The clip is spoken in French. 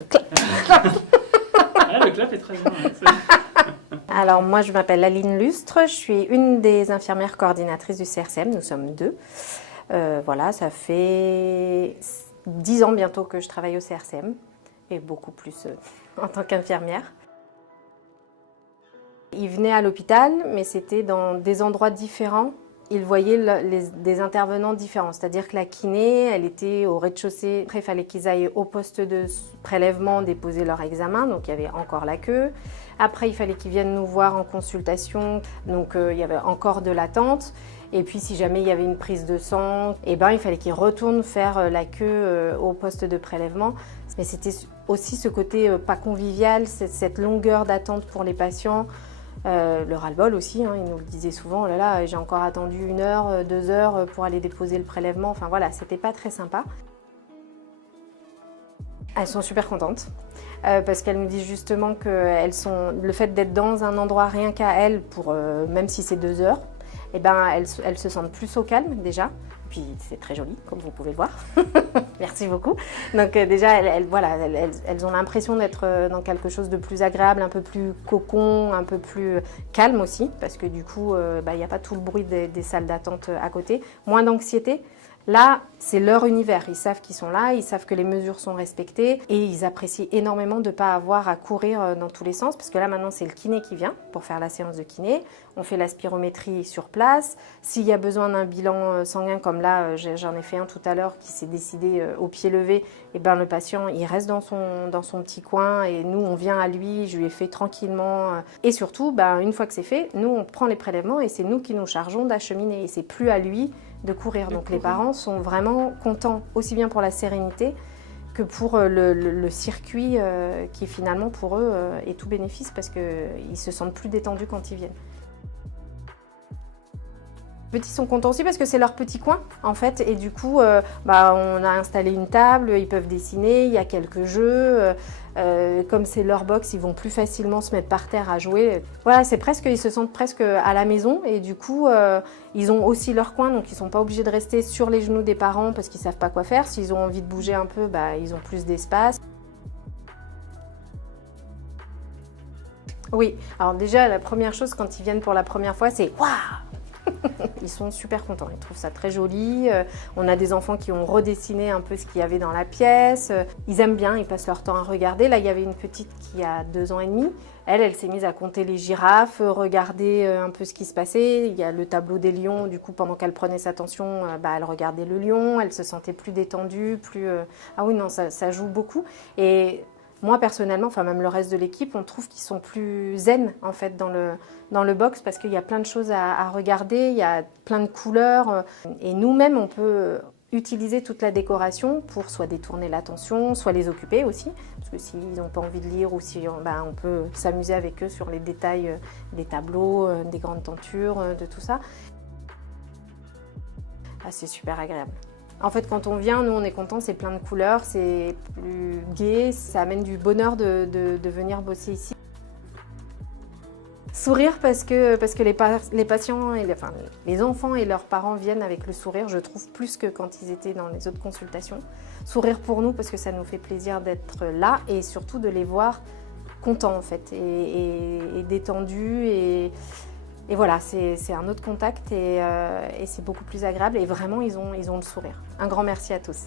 Ah, le clap est très bien. Alors moi je m'appelle Aline Lustre, je suis une des infirmières coordinatrices du CRCM, nous sommes deux. Voilà, ça fait 10 ans bientôt que je travaille au CRCM et beaucoup plus en tant qu'infirmière. Ils venaient à l'hôpital, mais c'était dans des endroits différents. Ils voyaient des intervenants différents, c'est-à-dire que la kiné, elle était au rez-de-chaussée. Après, il fallait qu'ils aillent au poste de prélèvement déposer leur examen, donc il y avait encore la queue. Après, il fallait qu'ils viennent nous voir en consultation, donc il y avait encore de l'attente. Et puis, si jamais il y avait une prise de sang, eh ben, il fallait qu'ils retournent faire la queue au poste de prélèvement. Mais c'était aussi ce côté pas convivial, cette longueur d'attente pour les patients. Le ras-le-bol aussi, hein, ils nous le disaient souvent, oh là là, j'ai encore attendu 1 heure, 2 heures pour aller déposer le prélèvement, enfin voilà, c'était pas très sympa. Elles sont super contentes parce qu'elles nous disent justement que le fait d'être dans un endroit rien qu'à elles, même si c'est 2 heures, eh ben, elles se sentent plus au calme déjà. Puis c'est très joli, comme vous pouvez le voir. Merci beaucoup. Donc déjà, elles ont l'impression d'être dans quelque chose de plus agréable, un peu plus cocon, un peu plus calme aussi, parce que du coup, il n'y a pas tout le bruit des salles d'attente à côté. Moins d'anxiété. Là, c'est leur univers. Ils savent qu'ils sont là, ils savent que les mesures sont respectées et ils apprécient énormément de ne pas avoir à courir dans tous les sens parce que là, maintenant, c'est le kiné qui vient pour faire la séance de kiné. On fait la spirométrie sur place. S'il y a besoin d'un bilan sanguin, comme là, j'en ai fait un tout à l'heure qui s'est décidé au pied levé, et ben, le patient, il reste dans son petit coin et nous, on vient à lui, je lui ai fait tranquillement. Et surtout, une fois que c'est fait, nous, on prend les prélèvements et c'est nous qui nous chargeons d'acheminer et c'est plus à lui de courir. Donc les parents sont vraiment contents, aussi bien pour la sérénité que pour le circuit qui finalement pour eux est tout bénéfice parce qu'ils se sentent plus détendus quand ils viennent. Les petits sont contents aussi parce que c'est leur petit coin en fait et du coup on a installé une table, ils peuvent dessiner, il y a quelques jeux, comme c'est leur box ils vont plus facilement se mettre par terre à jouer. Voilà, ils se sentent presque à la maison et du coup ils ont aussi leur coin donc ils sont pas obligés de rester sur les genoux des parents parce qu'ils savent pas quoi faire. S'ils ont envie de bouger un peu, ils ont plus d'espace. Oui, alors déjà la première chose quand ils viennent pour la première fois c'est waouh! Ils sont super contents, ils trouvent ça très joli. On a des enfants qui ont redessiné un peu ce qu'il y avait dans la pièce. Ils aiment bien, ils passent leur temps à regarder. Là, il y avait une petite qui a 2 ans et demi. Elle s'est mise à compter les girafes, regarder un peu ce qui se passait. Il y a le tableau des lions, du coup, pendant qu'elle prenait sa tension, elle regardait le lion, elle se sentait plus détendue, Ah oui, non, ça joue beaucoup. Et moi, personnellement, enfin même le reste de l'équipe, on trouve qu'ils sont plus zen en fait dans le box parce qu'il y a plein de choses à regarder, il y a plein de couleurs et nous-mêmes on peut utiliser toute la décoration pour soit détourner l'attention, soit les occuper aussi parce que s'ils n'ont pas envie de lire ou si on peut s'amuser avec eux sur les détails des tableaux, des grandes tentures, de tout ça. Ah, c'est super agréable. En fait, quand on vient, nous, on est content, c'est plein de couleurs, c'est plus gai, ça amène du bonheur de venir bosser ici. Sourire parce que les patients, les enfants et leurs parents viennent avec le sourire, je trouve, plus que quand ils étaient dans les autres consultations. Sourire pour nous parce que ça nous fait plaisir d'être là et surtout de les voir contents, en fait, et détendus et voilà, c'est un autre contact et c'est beaucoup plus agréable et vraiment ils ont le sourire. Un grand merci à tous.